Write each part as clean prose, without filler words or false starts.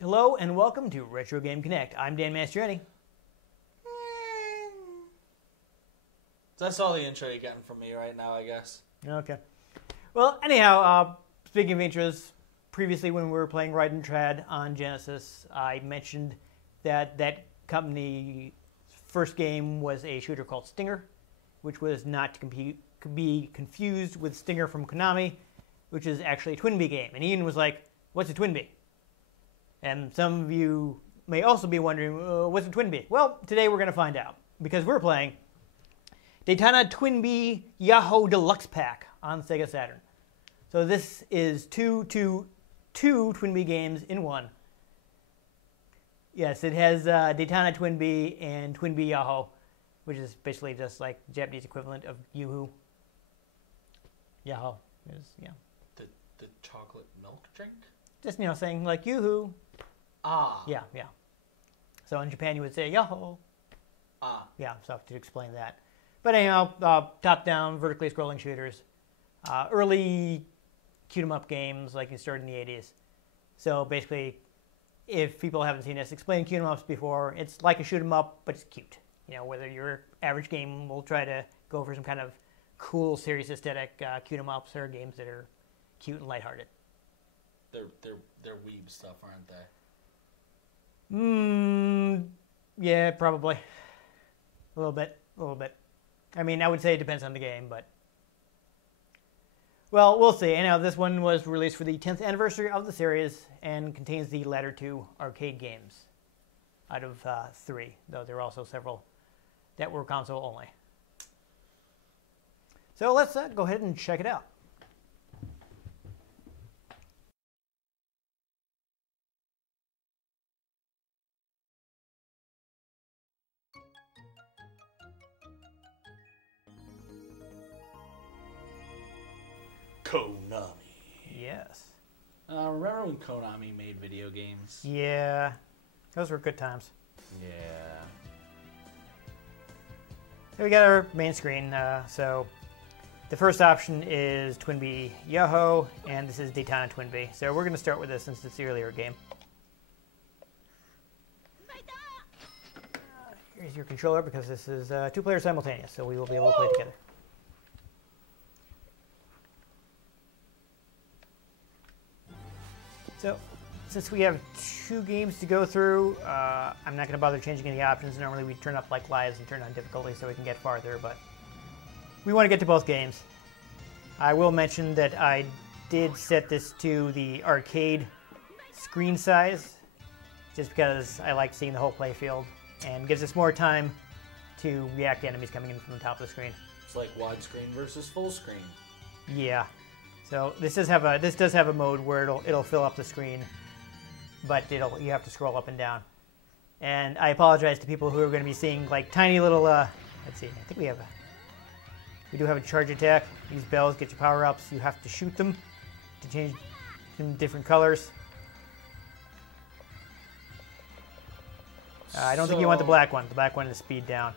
Hello and welcome to Retro Game Connect. I'm Dan Mastriani. That's all the intro you're getting from me right now, I guess. Okay. Well, anyhow, speaking of intros, previously when we were playing Ride and Trad on Genesis, I mentioned that that company's first game was a shooter called Stinger, which was not to be confused with Stinger from Konami, which is actually a Twinbee game. And Ian was like, what's a Twinbee? And some of you may also be wondering, what's a Twinbee? Well, today we're going to find out, because we're playing Detana Twinbee Yahoo Deluxe Pack on Sega Saturn. So this is two Twinbee games in one. Yes, it has Detana Twinbee and Twinbee Yahoo, which is basically just like the Japanese equivalent of Yahoo. Yahoo is, yeah. The chocolate milk drink? Just, saying like Yahoo. Ah. Yeah. So in Japan you would say Yahoo. Ah. Yeah, so to explain that. But anyhow, top-down, vertically scrolling shooters. Early shoot-'em-up games like you started in the 80s. So basically, if people haven't seen us explain shoot-'em-ups before, it's like a shoot-'em-up, but it's cute. Whether your average game will try to go for some kind of cool, serious aesthetic shoot-'em-ups or games that are cute and lighthearted. They're weeb stuff, aren't they? Yeah, probably. A little bit. I mean, I would say it depends on the game, but... Well, we'll see. Anyhow, this one was released for the 10th anniversary of the series and contains the latter two arcade games out of 3, though there are also several that were console only. So let's go ahead and check it out. Konami. Yes. Remember when Konami made video games? Yeah. Those were good times. Yeah. So we got our main screen. So the first option is Twinbee Yahoo, and this is Detana Twinbee. So we're going to start with this since it's the earlier game. Here's your controller because this is 2 players simultaneous, so we will be able to play together. So, since we have 2 games to go through, I'm not going to bother changing any options. Normally we turn up like lives and turn on difficulty so we can get farther, but we want to get to both games. I will mention that I did set this to the arcade screen size, just because I like seeing the whole playfield, and gives us more time to react to enemies coming in from the top of the screen. It's like widescreen versus full screen. Yeah. So this does have a mode where it'll fill up the screen, but you have to scroll up and down. And I apologize to people who are going to be seeing like tiny little. Let's see. I think we do have a charge attack. These bells get you power ups. You have to shoot them to change them different colors. I don't think you want the black one. The black one is speed down.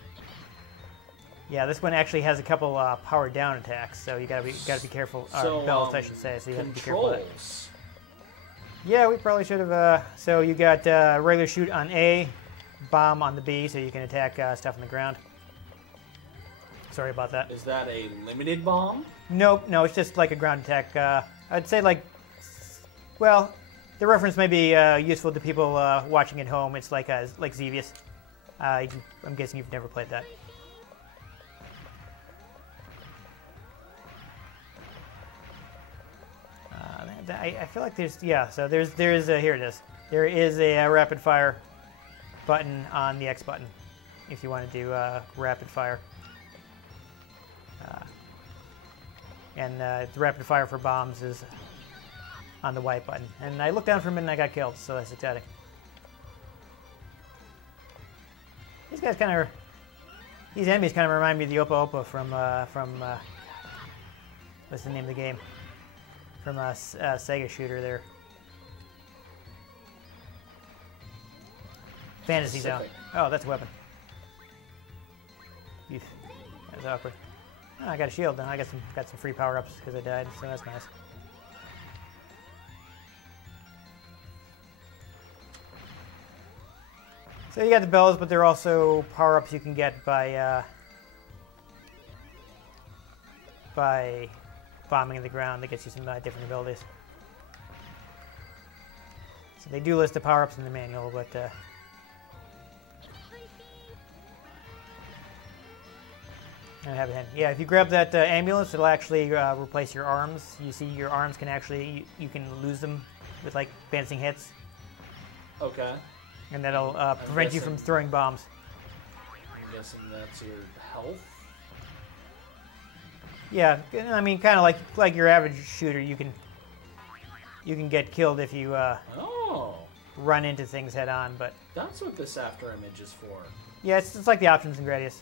Yeah, this one actually has a couple power down attacks, so you gotta be careful. Bells, I should say. So you have to be careful with it. Yeah, we probably should have. So you got regular shoot on A, bomb on the B, so you can attack stuff on the ground. Sorry about that. Is that a limited bomb? Nope, no, it's just like a ground attack. I'd say well, the reference may be useful to people watching at home. It's like Xevious. I'm guessing you've never played that. I feel like there's here it is. There is a rapid fire button on the X button if you want to do rapid fire. And the rapid fire for bombs is on the white button. And I looked down for a minute and I got killed, so that's exciting. These enemies kind of remind me of the Opa Opa from what's the name of the game? From a Sega shooter there. Fantasy Zone. Oh, that's a weapon. That's awkward. Oh, I got a shield now. I got some free power-ups because I died, so that's nice. So you got the bells, but there are also power-ups you can get by bombing the ground that gets you some different abilities. So they do list the power-ups in the manual, but I have it. Yeah, if you grab that ambulance, it'll actually replace your arms. You see, your arms can actually you can lose them with like bouncing hits. Okay. And that'll prevent you from throwing bombs. I'm guessing that's your health. Yeah, I mean, kind of like your average shooter, you can get killed if you run into things head on. But that's what this after image is for. Yeah, it's like the options in Gradius.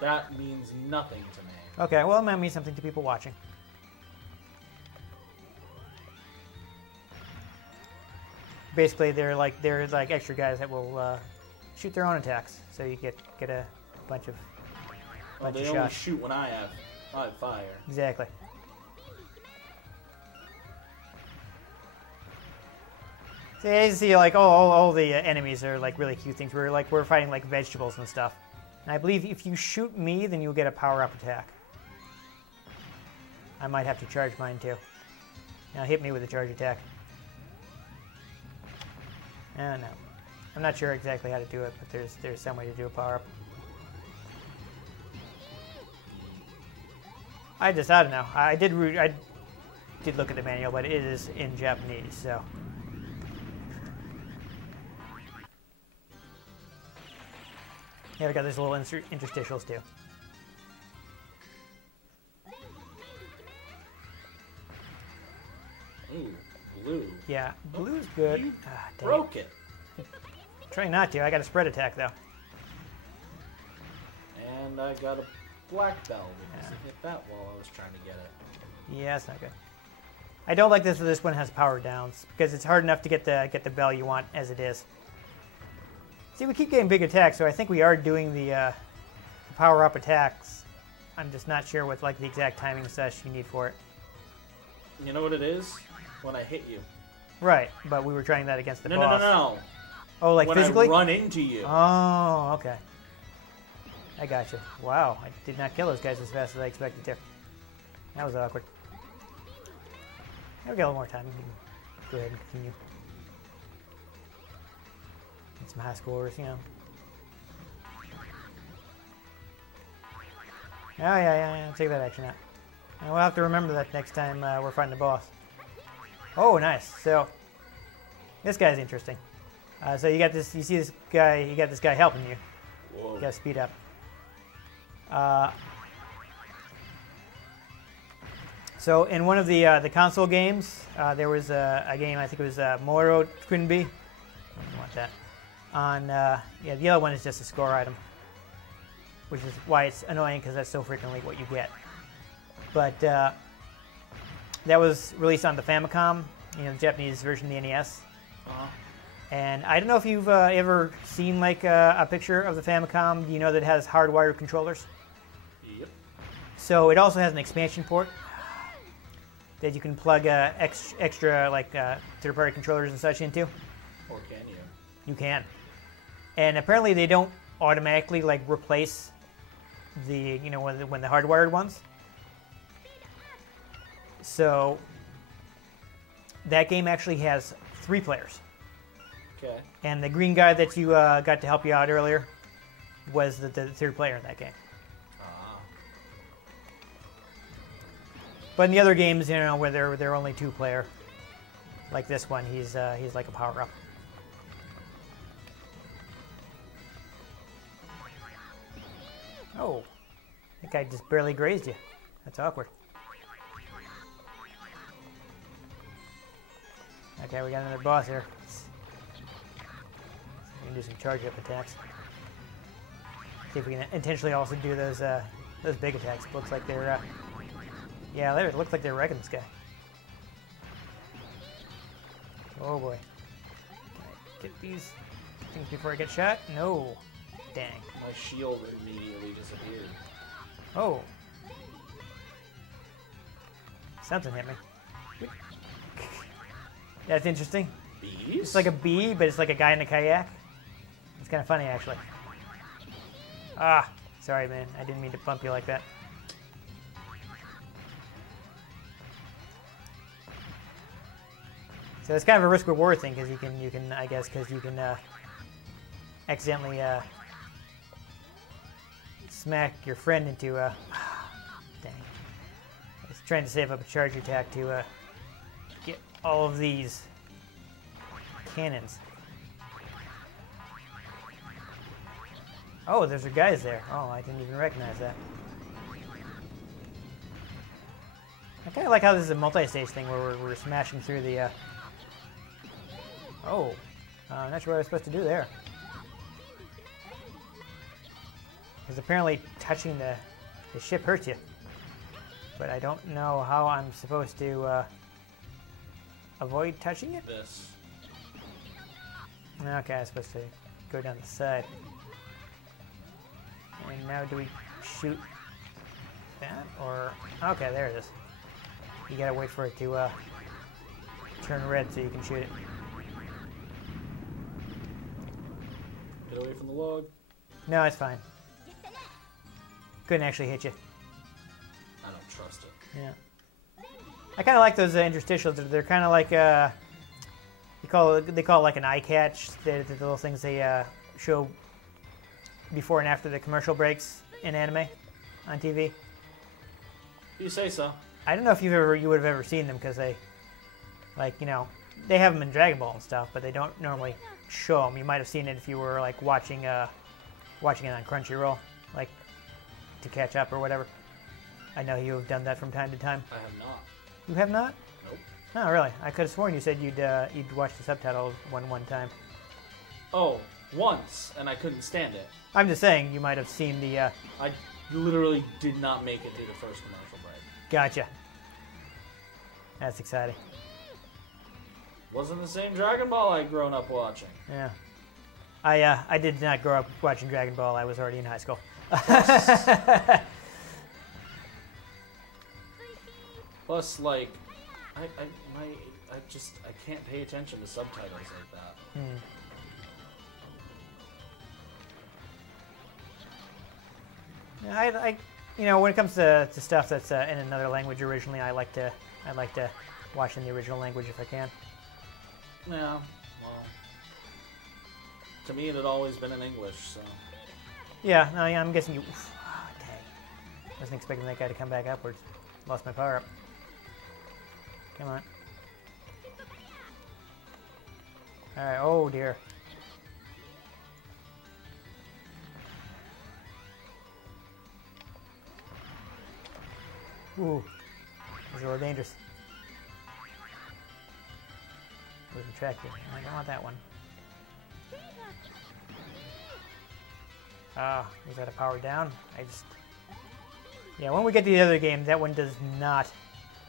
That means nothing to me. Okay, well, it might mean something to people watching. Basically, they're like extra guys that will shoot their own attacks, so you get a bunch of they shots. only shoot when I have fire. Exactly. So as you see, like all the enemies are like really cute things. We're fighting like vegetables and stuff. And I believe if you shoot me, then you'll get a power-up attack. I might have to charge mine too. Now hit me with a charge attack. No. I'm not sure exactly how to do it, but there's some way to do a power-up. I don't know. I did look at the manual, but it is in Japanese, so. Yeah, we got these little interstitials too. Ooh, blue. Yeah, blue's good. You broke it. Try not to. I got a spread attack though. And I got a black bell because it hit that while I was trying to get it. Yeah, that's not good. I don't like this one has power downs because it's hard enough to get the bell you want as it is. See, we keep getting big attacks, so I think we are doing the power-up attacks. I'm just not sure what like the exact timing such you need for it. You know what it is? When I hit you. Right, but we were trying that against the boss. No. Oh, like when physically? I run into you. Oh, okay. I got you. Wow, I did not kill those guys as fast as I expected to. That was awkward. We got a little more time. We can go ahead and continue. Get some high scores, you know. Oh, yeah. Take that action out. And we'll have to remember that next time we're fighting the boss. Oh, nice. So, this guy's interesting. So you got this. You see this guy. You got this guy helping you. Whoa. You got to speed up. So in one of the console games, there was a game. I think it was Moro Twinbee. I want that. On yeah, the other one is just a score item, which is why it's annoying because that's so frequently what you get. But that was released on the Famicom, you know, the Japanese version of the NES. And I don't know if you've ever seen like a picture of the Famicom. Do you know that it has hardwired controllers? Yep. So it also has an expansion port that you can plug extra like third-party controllers and such into. Or can you? You can. And apparently they don't automatically like replace the when the hardwired ones. So that game actually has 3 players. Okay. And the green guy that you got to help you out earlier was the third player in that game. But in the other games, you know, where they're only 2-player, like this one, he's like a power-up. Oh, that guy just barely grazed you. That's awkward. Okay, we got another boss here. We can do some charge-up attacks. See if we can intentionally also do those big attacks. Looks like they're yeah, it looks like they're wrecking this guy. Oh boy. Can I get these things before I get shot? No. Dang. My shield immediately disappeared. Oh. Something hit me. That's interesting. Bees? It's like a bee, but it's like a guy in a kayak. It's kind of funny, actually. Ah, sorry, man. I didn't mean to bump you like that. So it's kind of a risk-reward thing, because you can, I guess, because you can accidentally smack your friend into dang. I was trying to save up a charge attack to get all of these cannons. Oh, there's guys there. Oh, I didn't even recognize that. I kind of like how this is a multi-stage thing where we're smashing through the... Oh, I'm not sure what I was supposed to do there. Because apparently touching the ship hurts you. But I don't know how I'm supposed to avoid touching it. This. Okay, I'm supposed to go down the side. And now do we shoot that? Or... Okay, there it is. You gotta wait for it to turn red so you can shoot it. Get away from the log. No, it's fine. Couldn't actually hit you. I don't trust it. Yeah. I kind of like those interstitials. They're kind of like they call it like an eye catch. The little things they show before and after the commercial breaks in anime on TV. You say so. I don't know if you would have ever seen them because they, like, you know, they have them in Dragon Ball and stuff, but they don't normally show them. You might have seen it if you were like watching it on Crunchyroll, like to catch up or whatever. I know you have done that from time to time. I have not. You have not? Nope. No, really. I could have sworn you said you'd watch the subtitles one time. Oh, once, and I couldn't stand it. I'm just saying you might have seen the. I literally did not make it through the first commercial break. Gotcha. That's exciting. Wasn't the same Dragon Ball I'd grown up watching. Yeah. I did not grow up watching Dragon Ball. I was already in high school. Plus, like, I can't pay attention to subtitles like that. I you know, when it comes to stuff that's in another language originally, I like to watch in the original language if I can. Yeah, well, to me it had always been in English, so. Yeah, no, yeah, I'm guessing you. Oof, dang. I wasn't expecting that guy to come back upwards. Lost my power up. Come on. Alright, oh dear. Ooh, this is a little dangerous. Losing track here. I don't want that one. Was that a power down? Yeah, when we get to the other game, that one does not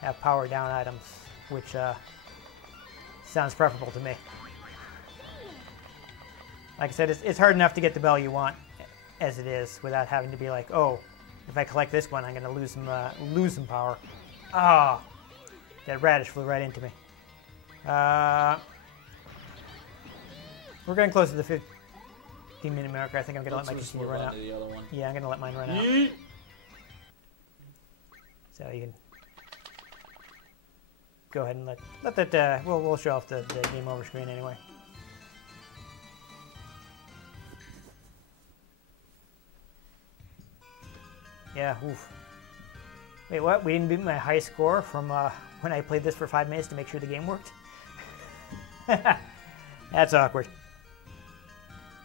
have power down items, which sounds preferable to me. Like I said, it's hard enough to get the bell you want as it is without having to be like, oh, if I collect this one, I'm going to lose some power. Ah, that radish flew right into me. We're getting close to the 15-minute marker. I think I'm going to let my continue run out. Yeah, I'm going to let mine run out. So you can go ahead and let that. We'll show off the game over screen anyway. Yeah, oof. Wait, what? We didn't beat my high score from when I played this for 5 minutes to make sure the game worked? That's awkward.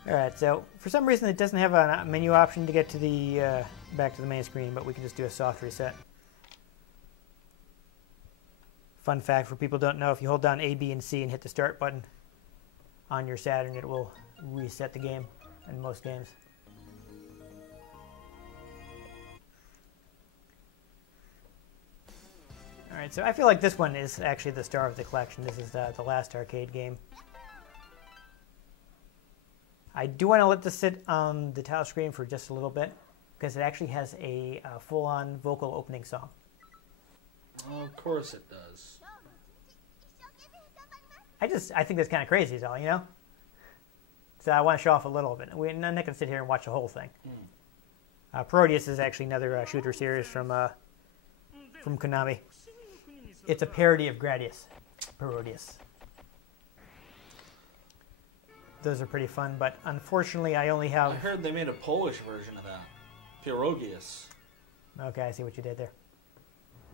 Alright, so for some reason it doesn't have a menu option to get to the back to the main screen, but we can just do a soft reset. Fun fact for people who don't know, if you hold down A, B, and C and hit the start button on your Saturn, it will reset the game in most games. Alright, so I feel like this one is actually the star of the collection. This is the last arcade game. I do want to let this sit on the title screen for just a little bit, because it actually has a full-on vocal opening song. Well, of course it does. I think that's kind of crazy, is all, you know? So I want to show off a little of it. We're not going to sit here and watch the whole thing. Proteus is actually another shooter series from Konami. It's a parody of Gradius. Proteus. Those are pretty fun, but unfortunately I only have... I heard they made a Polish version of that. Pierogius. Okay, I see what you did there.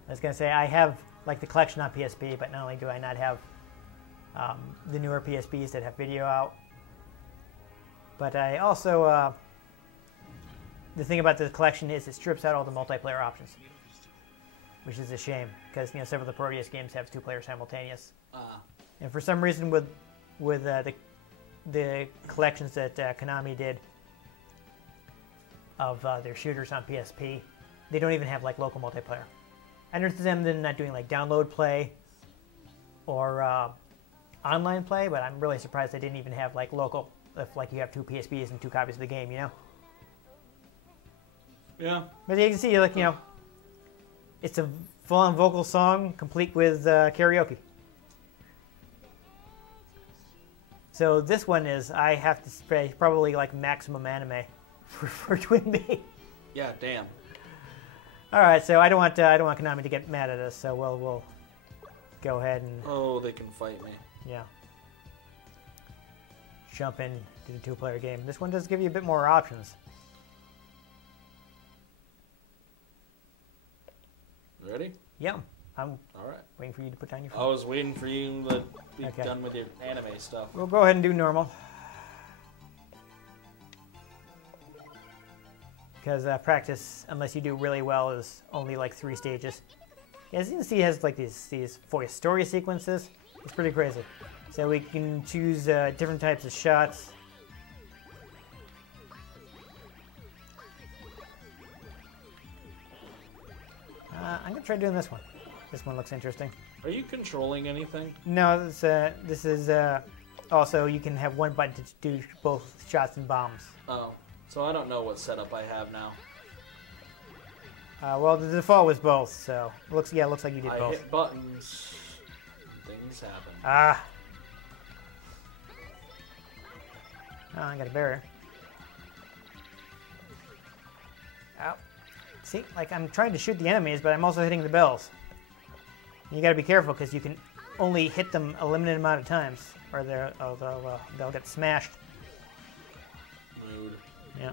I was going to say, I have like the collection on PSP, but not only do I not have the newer PSPs that have video out, but I also... the thing about the collection is it strips out all the multiplayer options, which is a shame, because several of the Proteus games have two-player simultaneous. And for some reason with the collections that Konami did of their shooters on PSP, they don't even have like local multiplayer. I understand them not doing like download play or online play, but I'm really surprised they didn't even have like local, if like you have two PSPs and two copies of the game, you know? Yeah. But you can see, like, it's a full-on vocal song complete with karaoke. So this one is, I have to say, probably like maximum anime for Twinbee. Yeah, damn. All right, so I don't want Konami to get mad at us, so we'll go ahead and... Oh, they can fight me. Yeah. Jump in to the two-player game. This one does give you a bit more options. Ready? Yeah. I'm All right. waiting for you to put down your phone. I was waiting for you to be done with your anime stuff. We'll go ahead and do normal. Because practice, unless you do really well, is only like 3 stages. As you can see, it has like these 4 story sequences. It's pretty crazy. So we can choose different types of shots. I'm going to try doing this one. This one looks interesting. Are you controlling anything? No, this is also, you can have one button to do both shots and bombs. Oh, so I don't know what setup I have now. Well, the default was both, so it looks like you did both. I hit buttons, and things happen. Ah. Oh, I got a barrier. Ow. See, like I'm trying to shoot the enemies, but I'm also hitting the bells. And you got to be careful because you can only hit them a limited amount of times, or they'll get smashed. Mood. Yeah.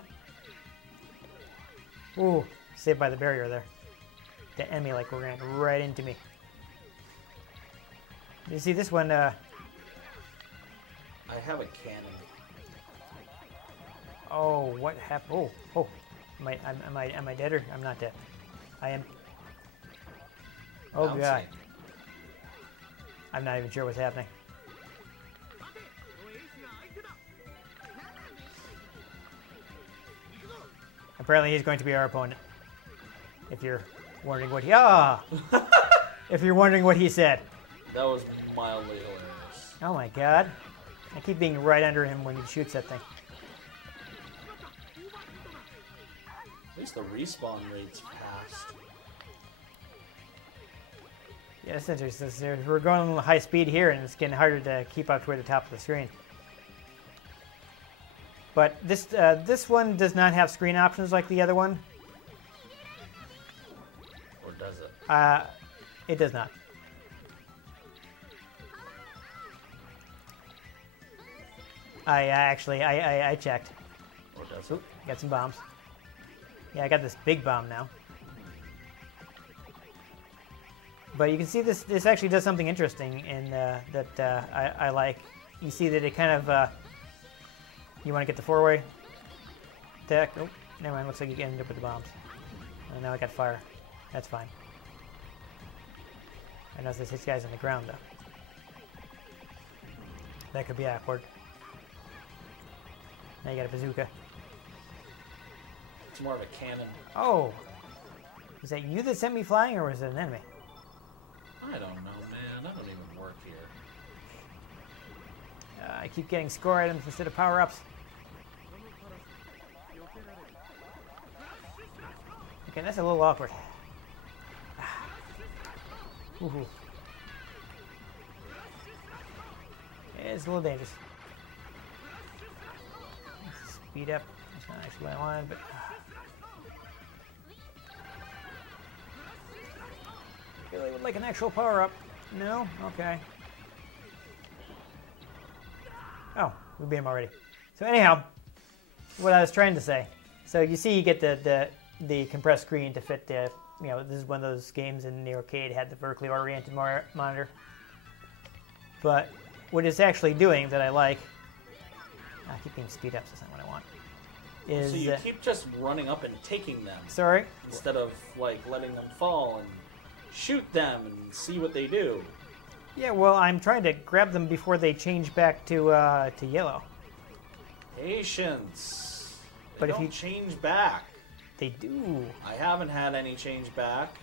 Ooh, saved by the barrier there. The enemy like ran right into me. You see this one? I have a cannon. Oh, what happened? Oh. Am I dead or I'm not dead? I am. Oh god. I'm not even sure what's happening. Apparently he's going to be our opponent. If you're wondering what he if you're wondering what he said. That was mildly hilarious. Oh my god. I keep being right under him when he shoots that thing. At least the respawn rate's fast. Yeah, that's interesting. We're going high speed here, and it's getting harder to keep up toward the top of the screen. But this one does not have screen options like the other one. Or does it? It does not. I checked. Or does it? Got some bombs. Yeah, I got this big bomb now. But you can see this actually does something interesting in that I like. You see that it kind of, you want to get the 4-way attack. Oh, never mind, looks like you ended up with the bombs. And now I got fire. That's fine. I know this hits guys on the ground though. That could be awkward. Now you got a bazooka. It's more of a cannon. Oh! Was that you that sent me flying, or was it an enemy? I don't know, man. I don't even work here. I keep getting score items instead of power-ups. Okay, that's a little awkward. Ooh. It's a little dangerous. Speed up. That's not actually what I wanted, but... really would like an actual power-up. No? Okay. Oh, we beat him already. So anyhow, what I was trying to say. So you see you get the compressed screen to fit the... You know, this is one of those games in the arcade had the vertically oriented monitor. But what it's actually doing that I like... I keep being speed up, so that's not what I want. Is, so you keep just running up and taking them. Sorry? Instead of, like, letting them fall and shoot them and see what they do. Yeah, well, I'm trying to grab them before they change back to yellow. Patience. They But if don't you change back. They do. I haven't had any change back.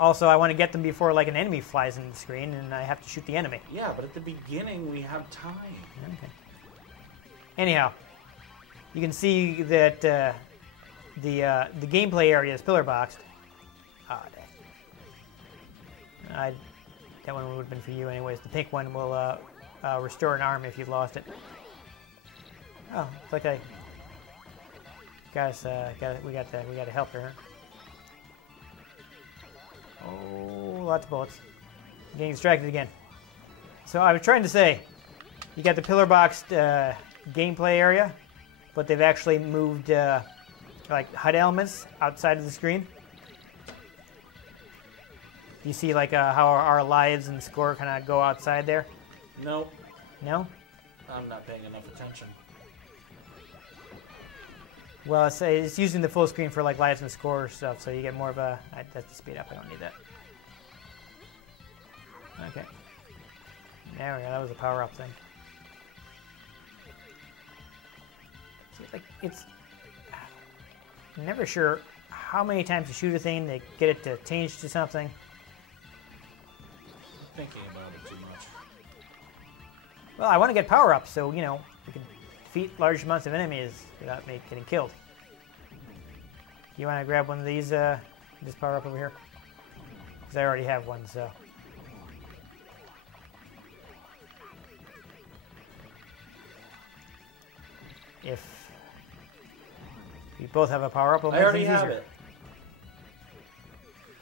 Also, I want to get them before like an enemy flies in the screen, and I have to shoot the enemy. Yeah, but at the beginning we have time. Okay. Anyhow, you can see that the gameplay area is pillar boxed. Ah, dang. That one would have been for you, anyways. The pink one will restore an arm if you've lost it. Oh, it's like guys, we got to help her. Oh, lots of bullets. Getting distracted again. So I was trying to say, you got the pillar boxed gameplay area, but they've actually moved like HUD elements outside of the screen. You see like how our lives and score kind of go outside there? Nope. No? I'm not paying enough attention. Well, it's using the full screen for like lives and score stuff, so you get more of a... That's the speed up, I don't need that. Okay. There we go, that was a power-up thing. See, like, it's... I'm never sure how many times you shoot a thing to get it to change to something. Thinking about it too much. Well, I want to get power-ups, so, you know, we can defeat large amounts of enemies without me getting killed. You want to grab one of these, this power-up over here? Because I already have one, so... If we both have a power-up, we'll I make already things have easier. it.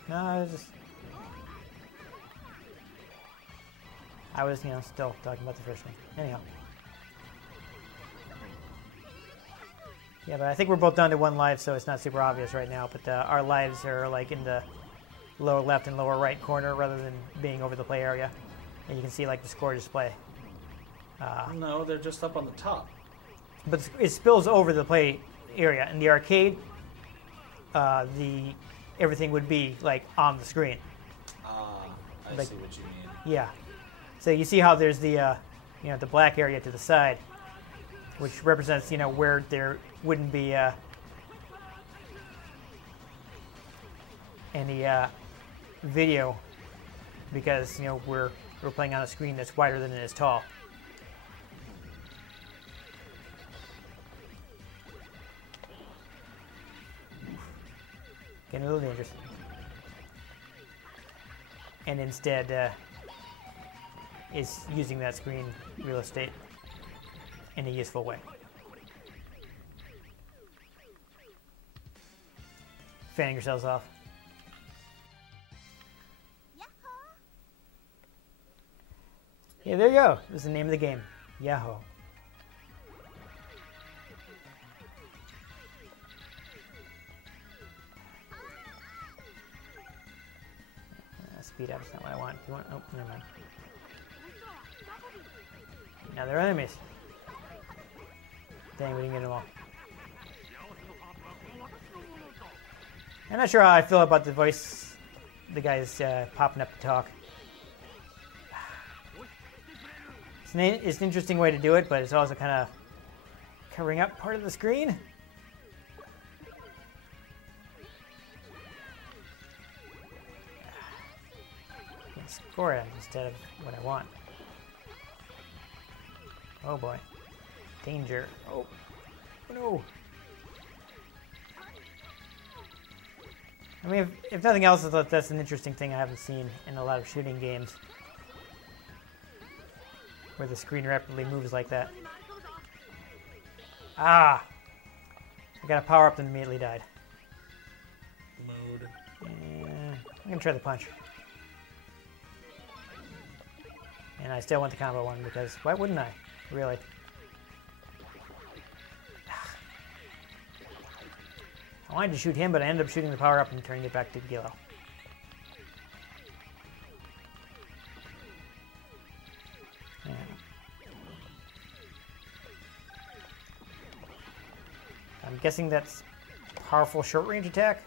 No, I was, you know, still talking about the first thing. Anyhow. Yeah, but I think we're both down to one life, so it's not super obvious right now. But our lives are like in the lower left and lower right corner rather than being over the play area. And you can see like the score display. No, they're just up on the top. But it spills over the play area. In the arcade, everything would be like on the screen. I Like- see what you mean. Yeah. So you see how there's the you know, the black area to the side, which represents, you know, where there wouldn't be any video because, you know, we're playing on a screen that's wider than it is tall. Getting a little dangerous. And instead is using that screen real estate in a useful way. Fanning yourselves off. Yeah, there you go. This is the name of the game. Yahoo. Speed up is not what I want. You want? Oh, never mind. Now they're enemies. Dang, we didn't get them all. I'm not sure how I feel about the voice. The guy's popping up to talk. It's an interesting way to do it, but it's also kind of covering up part of the screen. Score it instead of what I want. Oh boy. Danger. Oh no. I mean, if nothing else, I thought that's an interesting thing I haven't seen in a lot of shooting games, where the screen rapidly moves like that. Ah! I got a power up and immediately died. Mode. Yeah, I'm gonna try the punch. And I still went the combo one because why wouldn't I? Really? I wanted to shoot him, but I ended up shooting the power up and turning it back to Gillo. Yeah. I'm guessing that's powerful short range attack.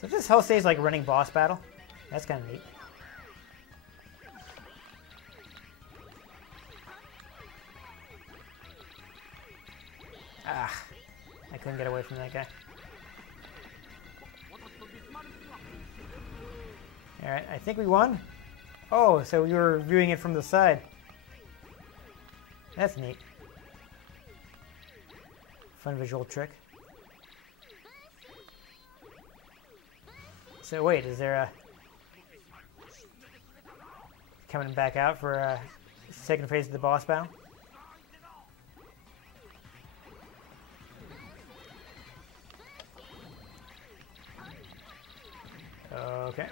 So if this whole stage is like a running boss battle, that's kind of neat. Ah, I couldn't get away from that guy. Alright, I think we won. Oh, so we were viewing it from the side. That's neat. Fun visual trick. So wait, is there a... coming back out for a second phase of the boss battle? Okay.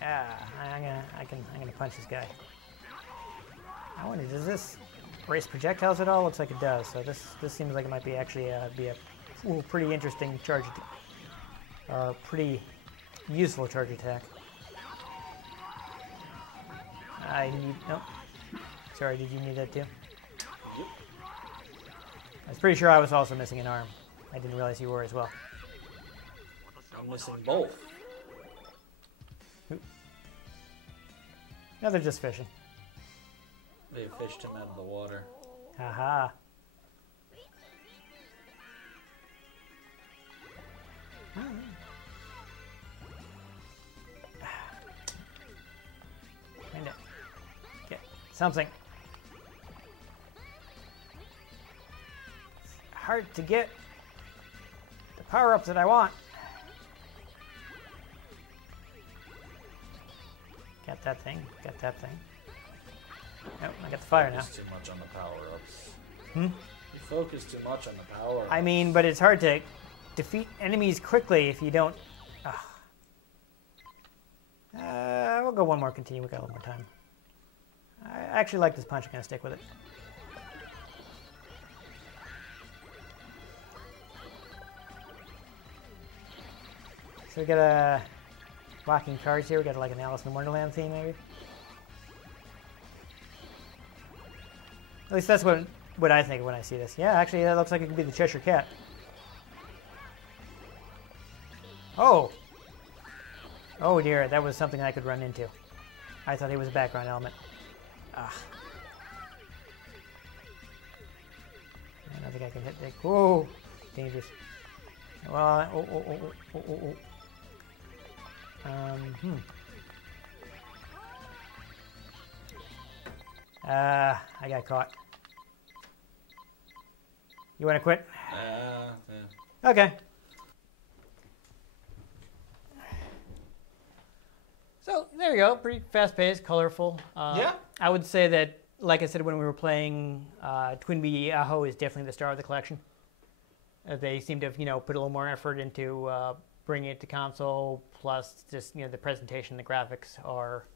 Ah, I'm gonna punch this guy. I wonder, does this raise projectiles at all? Looks like it does. So this seems like it might be actually be a pretty interesting charge, pretty useful charge attack. I need nope. Sorry, did you need that too? Yep. I was pretty sure I was also missing an arm. I didn't realize you were as well. I'm missing both. No, they're just fishing. They fished him out of the water. Haha. Kinda. Get something. It's hard to get the power-ups that I want. Got that thing. Got that thing. Nope, I got the fire now. You focus too much on the power-ups. Hmm? You focus too much on the power-ups. I mean, but it's hard to defeat enemies quickly if you don't... we'll go one more continue. We got a little more time. I actually like this punch. I'm going to stick with it. So we got a... blocking cards here. We got like an Alice in Wonderland theme, maybe. At least that's what I think when I see this. Yeah, actually, that looks like it could be the Cheshire Cat. Oh! Oh dear, that was something I could run into. I thought he was a background element. Ah. I don't think I can hit that. Whoa! Dangerous. Well, oh. I got caught. You want to quit? Yeah. Okay. So, there you go. Pretty fast-paced, colorful. Yeah. I would say that, like I said when we were playing, Twinbee Yahoo is definitely the star of the collection. They seem to have, put a little more effort into bringing it to console, plus just, the presentation, the graphics are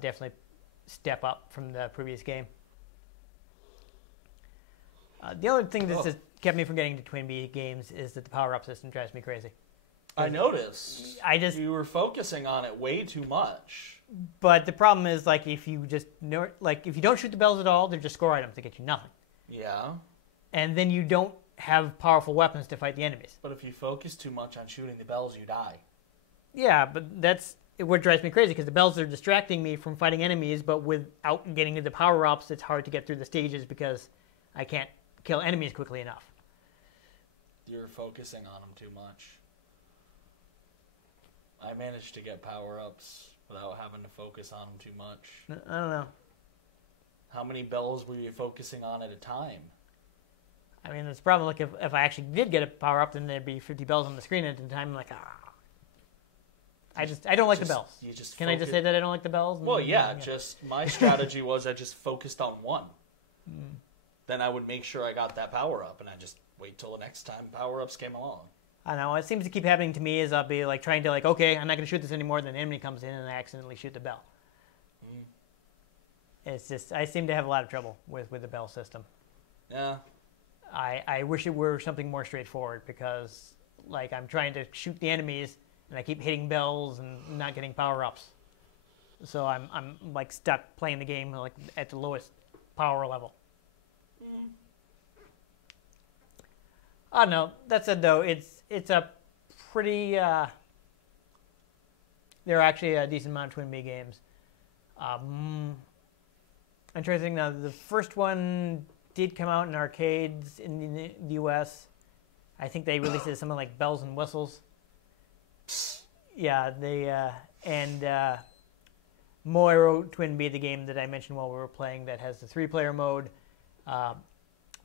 definitely step up from the previous game. The other thing that just kept me from getting to Twinbee games is that the power-up system drives me crazy. I noticed. You were focusing on it way too much. But the problem is, like, if you don't shoot the bells at all, they're just score items that get you nothing. Yeah. And then you don't have powerful weapons to fight the enemies. But if you focus too much on shooting the bells, you die. Yeah, but that's what drives me crazy, because the bells are distracting me from fighting enemies, but without getting to the power-ups, it's hard to get through the stages because I can't kill enemies quickly enough. You're focusing on them too much. I managed to get power-ups without having to focus on them too much. I don't know. How many bells were you focusing on at a time? I mean, it's probably like if I actually did get a power up, then there'd be 50 bells on the screen at the time. I'm like, I don't like the bells. Can I just say that I don't like the bells? Well, yeah. Just my strategy was I just focused on one. Then I would make sure I got that power up, and I just wait till the next time power ups came along. I know. It seems to keep happening to me. Is I'll be like trying to like, okay, I'm not going to shoot this anymore. Then the enemy comes in, and I accidentally shoot the bell. It's just I seem to have a lot of trouble with the bell system. Yeah. I wish it were something more straightforward because like I'm trying to shoot the enemies and I keep hitting bells and not getting power ups. So I'm like stuck playing the game like at the lowest power level. I don't know. That said though, it's a pretty there are actually a decent amount of Twinbee games. I'm trying to think now. The first one did come out in arcades in the U.S. I think they released it as something like Bells and Whistles. Yeah, they and Moiro Twinbee, the game that I mentioned while we were playing, that has the 3-player mode,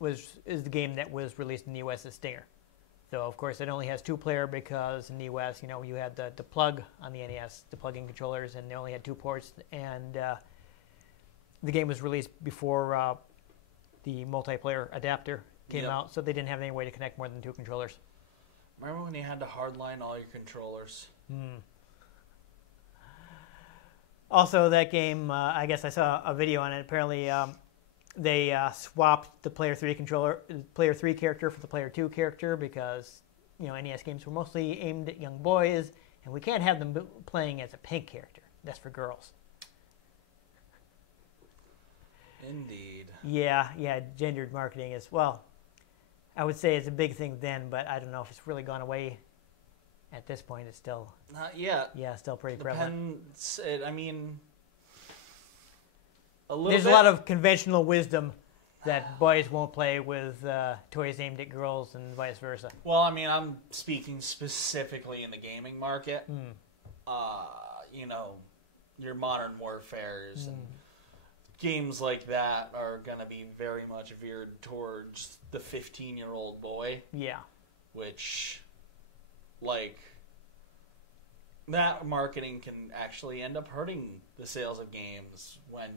is the game that was released in the U.S. as Stinger. Though of course it only has 2-player because in the U.S. you had the plug on the NES, the plug-in controllers, and they only had 2 ports. And the game was released before the multiplayer adapter came out, so they didn't have any way to connect more than 2 controllers. Remember when you had to hardline all your controllers? Also, that game, I guess I saw a video on it. Apparently, they swapped the player 3 character for the player 2 character because NES games were mostly aimed at young boys, and we can't have them playing as a pink character. That's for girls. Indeed. Yeah, gendered marketing is, well, I would say it's a big thing then, but I don't know if it's really gone away at this point. It's still... Not yet. Yeah, still pretty prevalent. I mean... There's a lot of conventional wisdom that boys won't play with toys aimed at girls and vice versa. Well, I mean, I'm speaking specifically in the gaming market. Your Modern Warfares and games like that are going to be very much veered towards the 15-year-old boy. Yeah. Which, that marketing can actually end up hurting the sales of games when...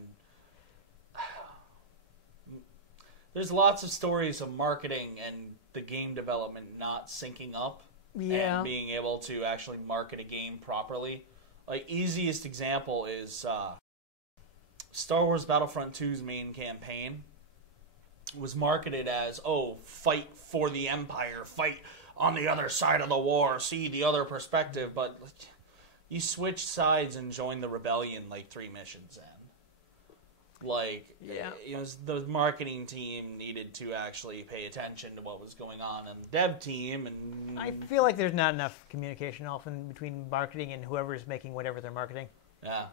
There's lots of stories of marketing and the game development not syncing up and being able to actually market a game properly. Easiest example is Star Wars Battlefront 2's main campaign was marketed as, fight for the Empire, fight on the other side of the war, see the other perspective, but you switch sides and join the rebellion 3 missions in. The marketing team needed to actually pay attention to what was going on in the dev team. And I feel like there's not enough communication often between marketing and whoever's making whatever they're marketing. Yeah.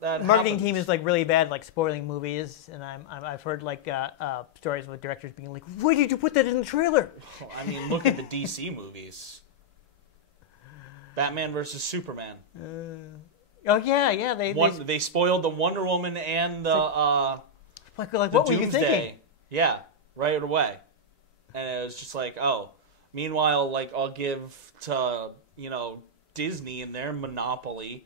The marketing team is really bad, spoiling movies, and I've heard stories with directors being like, "Why did you put that in the trailer?" Well, I mean, look at the DC movies. Batman versus Superman. Oh yeah. They spoiled the Wonder Woman and the the what Doomsday. Were you thinking? Yeah, right away. And it was just meanwhile, I'll give to Disney and their monopoly,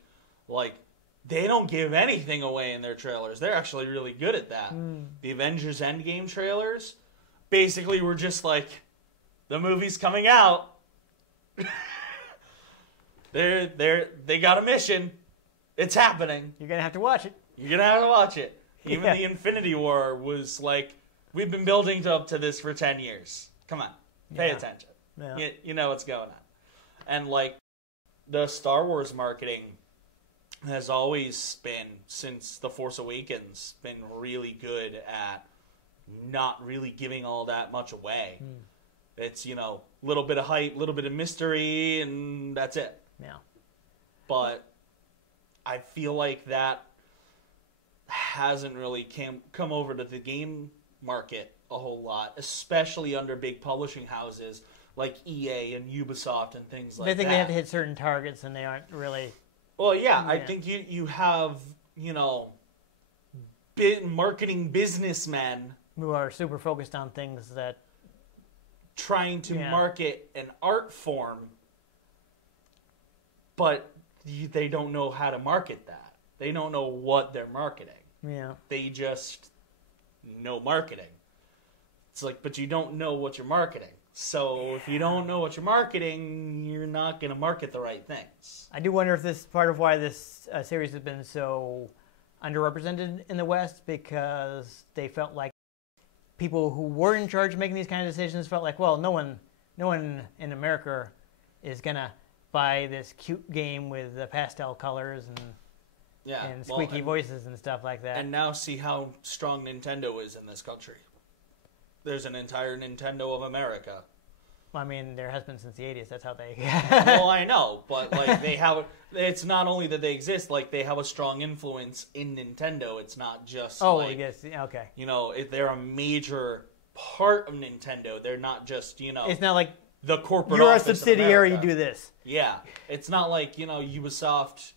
they don't give anything away in their trailers. They're actually really good at that. The Avengers Endgame trailers basically were just the movie's coming out. They got a mission. It's happening. You're going to have to watch it. Even the Infinity War was we've been building up to this for 10 years. Come on. Pay attention. Yeah. You know what's going on. And, the Star Wars marketing has always been, since The Force Awakens, been really good at not really giving all that much away. It's, little bit of hype, little bit of mystery, and that's it. Yeah. But I feel like that hasn't really come over to the game market a whole lot, especially under big publishing houses like EA and Ubisoft and things like that. They think they have to hit certain targets, and they aren't really... Well, yeah. I think you have, marketing businessmen who are super focused on things that trying to market an art form, but they don't know how to market that. They don't know what they're marketing. Yeah. They just know marketing. It's like, but you don't know what you're marketing. So if you don't know what you're marketing, you're not going to market the right things. I do wonder if this is part of why this series has been so underrepresented in the West, because they felt like people who were in charge of making these kind of decisions felt like, well, no one in America is going to buy this cute game with the pastel colors and squeaky voices and stuff like that. And now see how strong Nintendo is in this country. There's an entire Nintendo of America. Well, I mean, there has been since the 80s. That's how they... Well, I know, but like they have... It's not only that they exist, like they have a strong influence in Nintendo. It's not just I guess, okay. You know, they're a major part of Nintendo. They're not just, you know... It's not like... The corporate You're a office subsidiary, you do this. Yeah. It's not like, you know, Ubisoft,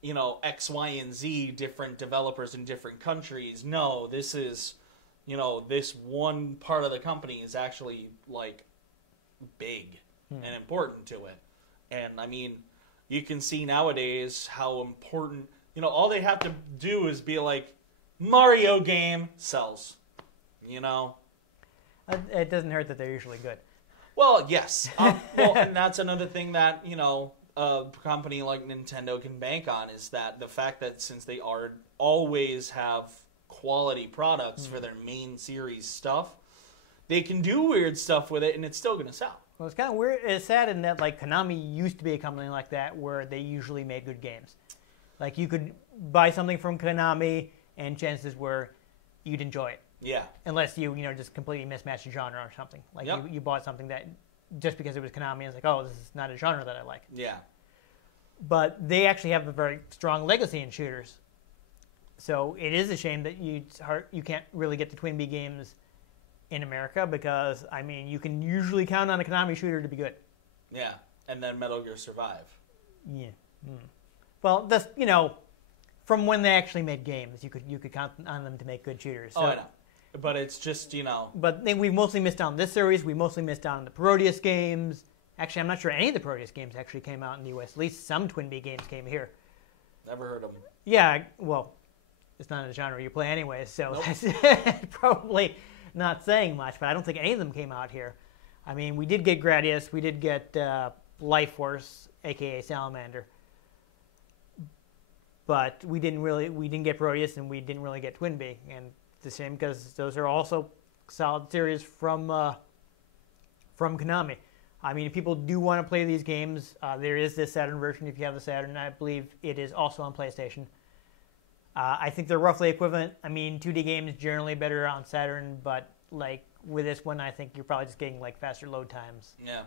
you know, X, Y, and Z, different developers in different countries. No, this is... You know, this one part of the company is actually, like, big and important to it. And, I mean, you can see nowadays how important... You know, all they have to do is be like, Mario game sells. You know? It doesn't hurt that they're usually good. Well, yes. And that's another thing that, you know, a company like Nintendo can bank on, is that the fact that since they always have... quality products for their main series stuff, they can do weird stuff with it and it's still going to sell. Well, it's kind of weird. It's sad in that, like, Konami used to be a company like that where they usually made good games. Like, you could buy something from Konami and chances were you'd enjoy it. Yeah. Unless you just completely mismatched a genre or something. Like, you bought something that just because it was Konami, it's like, oh, this is not a genre that I like. Yeah. But they actually have a very strong legacy in shooters. So it is a shame that you can't really get the Twinbee games in America because, I mean, you can usually count on a Konami shooter to be good. Yeah, and then Metal Gear Survive. Yeah. Well, that's, from when they actually made games, you could count on them to make good shooters. So, I know. But it's just, But we mostly missed out on this series. We mostly missed out on the Proteus games. Actually, I'm not sure any of the Proteus games actually came out in the U.S. At least some Twinbee games came here. Never heard of them. Yeah, well... It's not a genre you play anyway, so nope. That's probably not saying much, but I don't think any of them came out here. I mean, we did get Gradius, we did get Life Force, a.k.a. Salamander, but we didn't get Proteus, and we didn't really get Twinbee, and it's the same because those are also solid series from Konami. I mean, if people do want to play these games, there is this Saturn version if you have the Saturn. I believe it is also on PlayStation. I think they're roughly equivalent. I mean, 2D games generally better on Saturn, but like with this one, I think you're probably just getting like faster load times. Yeah.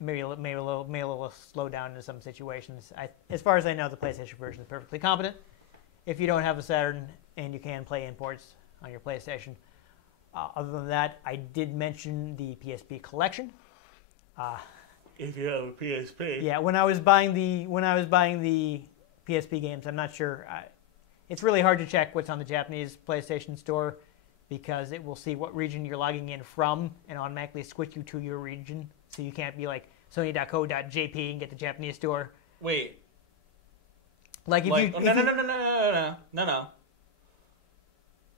Maybe a little slow down in some situations. As far as I know, the PlayStation version is perfectly competent. If you don't have a Saturn and you can play imports on your PlayStation. Other than that, I did mention the PSP collection. If you have a PSP. Yeah, when I was buying the PSP games, I'm not sure. It's really hard to check what's on the Japanese PlayStation Store because it will see what region you're logging in from and automatically switch you to your region. So you can't be like sony.co.jp and get the Japanese store. Wait. No.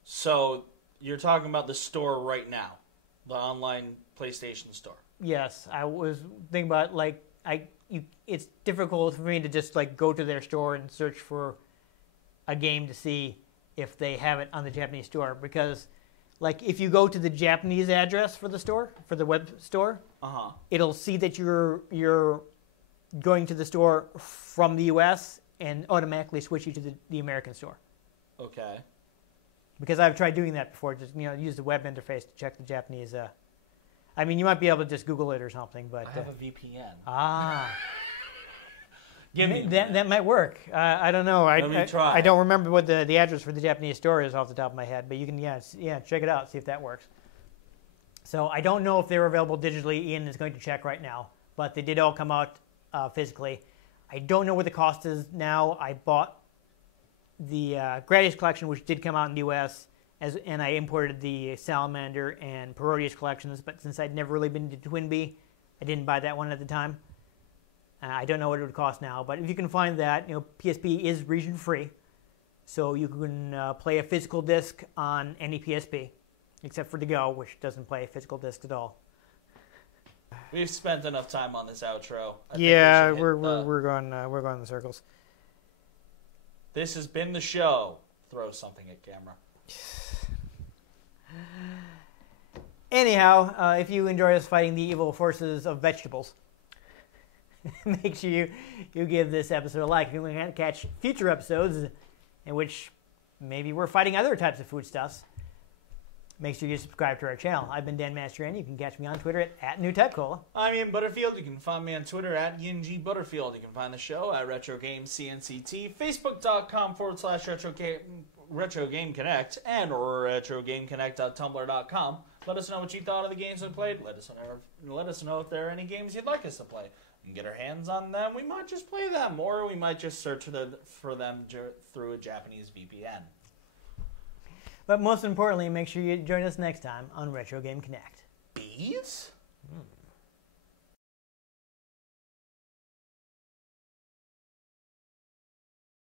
So you're talking about the store right now, the online PlayStation Store. Yes, I was thinking about it's difficult for me to just like go to their store and search for a game to see if they have it on the Japanese store because like if you go to the Japanese address for the store, for the web store, it'll see that you're going to the store from the US and automatically switch you to the American store. Okay. Because I've tried doing that before, just use the web interface to check the Japanese I mean, you might be able to just Google it or something, but... I have a VPN. That might work. I don't know. Let me try. I don't remember what the address for the Japanese store is off the top of my head, but you can, check it out, see if that works. So I don't know if they're available digitally. Ian is going to check right now, but they did all come out physically. I don't know what the cost is now. I bought the Gradius collection, which did come out in the U.S., and I imported the Salamander and Parodius collections, but since I'd never really been to Twinbee, I didn't buy that one at the time. I don't know what it would cost now, but if you can find that, PSP is region free, so you can play a physical disc on any PSP, except for the Go, which doesn't play physical discs at all. We've spent enough time on this outro. Yeah, we're going in circles. This has been the show. Throw something at camera. Anyhow, if you enjoy us fighting the evil forces of vegetables, make sure you give this episode a like. If you want to catch future episodes in which maybe we're fighting other types of foodstuffs, make sure you subscribe to our channel. I've been Dan Mastriani. You can catch me on Twitter at NewTechCola. I'm Ian Butterfield. You can find me on Twitter at IanG Butterfield. You can find the show at RetroGameCNCT, Facebook.com/RetroGameConnect, and RetroGameConnect.tumblr.com. Let us know what you thought of the games we played. Let us know if there are any games you'd like us to play. We can get our hands on them. We might just play them, or we might just search for them through a Japanese VPN. But most importantly, make sure you join us next time on Retro Game Connect. Bees?